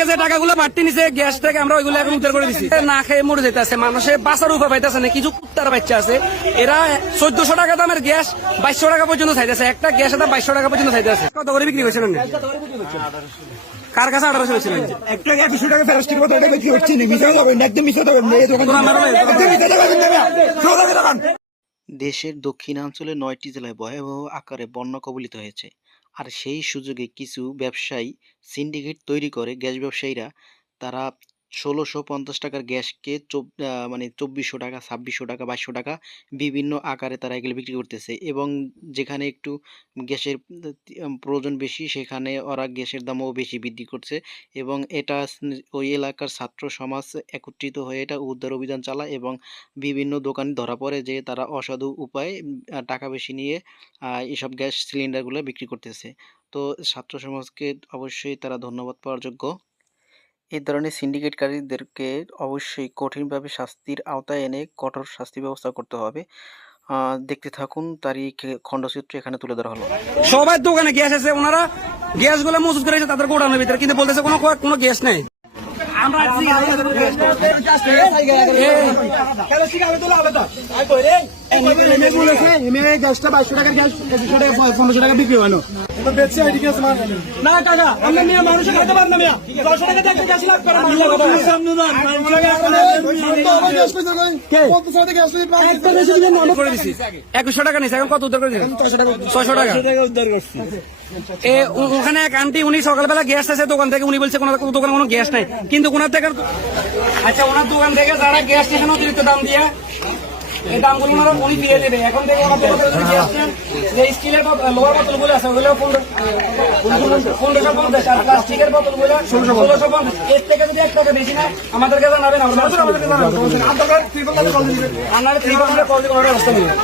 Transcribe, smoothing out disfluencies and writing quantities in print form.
থেকে যে টাকাগুলো বাড়তি নিছে গ্যাস থেকে আমরা ওইগুলো এখন উদ্ধার করে দিচ্ছি। না খেয়ে মরে যেতেছে মানুষের বাঁচার উপায় পাইতেছে না। কিছু কুত্তার বাচ্চা আছে এরা 1400 টাকা দামের গ্যাস 2200 টাকা পর্যন্ত চাইতেছে। একটা গ্যাস দাম 2200 টাকা পর্যন্ত চাইতেছে। কত করে বিক্রি করছেন? কার কাছে 1800 ছিল? একটা 100 টাকা প্লাস্টিক বোতল এটা বিক্রি হচ্ছে না, মিশা যাবে না, একদম মিশা যাবে না। এই দোকান দেশের দক্ষিণাঞ্চলে 9টি জেলায় ভয়াবহ আকারে বন্যা কবলিত হয়েছে। আর সেই সুযোগে কিছু ব্যবসায়ী সিন্ডিকেট তৈরি করে গ্যাস ব্যবসায়ীরা তারা 1650 টাকার গ্যাসকে 2400 টাকা, 2600 টাকা, 2200 টাকা বিভিন্ন আকারে তারা এগুলো বিক্রি করতেছে। এবং যেখানে একটু গ্যাসের প্রয়োজন বেশি সেখানে ওরা গ্যাসের দামও বেশি বৃদ্ধি করছে। এবং এটা ওই এলাকার ছাত্র সমাজ একত্রিত হয়ে এটা উদ্ধার অভিযান চালায় এবং বিভিন্ন দোকানে ধরা পড়ে যে তারা অসাধু উপায়ে টাকা বেশি নিয়ে এসব গ্যাস সিলিন্ডারগুলো বিক্রি করতেছে। তো ছাত্র সমাজকে অবশ্যই তারা ধন্যবাদ পাওয়ার যোগ্য। এই ধরনের সিন্ডিকেটকারীদেরকে অবশ্যই কঠিনভাবে শাস্তির আওতায় এনে কঠোর শাস্তি ব্যবস্থা করতে হবে। দেখতে থাকুন, তারই খণ্ডচিত্র এখানে তুলে ধরা হলো। সবার দোকানে গ্যাস আছে, ওনারা গ্যাস গুলো মজুত করেছে তাদের গোডাউনের ভিতরে, কিন্তু বলতেছে কোনো গ্যাস নেই। আমরা গ্যাসটা 2200 টাকার গ্যাস 1500 টাকা বিক্রি হয় না টাকা আমরা নিয়ে মানুষের খাইতে পারলাম না। 100 টাকা দিয়ে গ্যাস লাগ করে 2100 টাকা নিচ্ছে। এখন কত উদ্ধার করে দিলেন? 600 টাকা উদ্ধার করছি। ওখানে এক আন্টি, উনি সকালবেলা গ্যাস আছে দোকান থেকে, উনি বলছে দোকানে কোনো গ্যাস নাই, কিন্তু ওনার থেকে আচ্ছা ওনার দোকান থেকে যারা গ্যাস স্টেশন অতিরিক্ত দাম দিয়ে এই দামগুলো উনি ফিরে দেবে। এখন থেকে ওনার দোকান থেকে গ্যাস যে স্টিলের লোহার বোতলগুলো আছে ওগুলো 1550 আর প্লাস্টিকের বোতলগুলো 1650। এর থেকে যদি 1 টাকা বেশি না আমাদেরকে জানাবেন, আমাদেরকে জানাবেন। আপনারা 3 কল দিবেন, ব্যবস্থা নেবেন।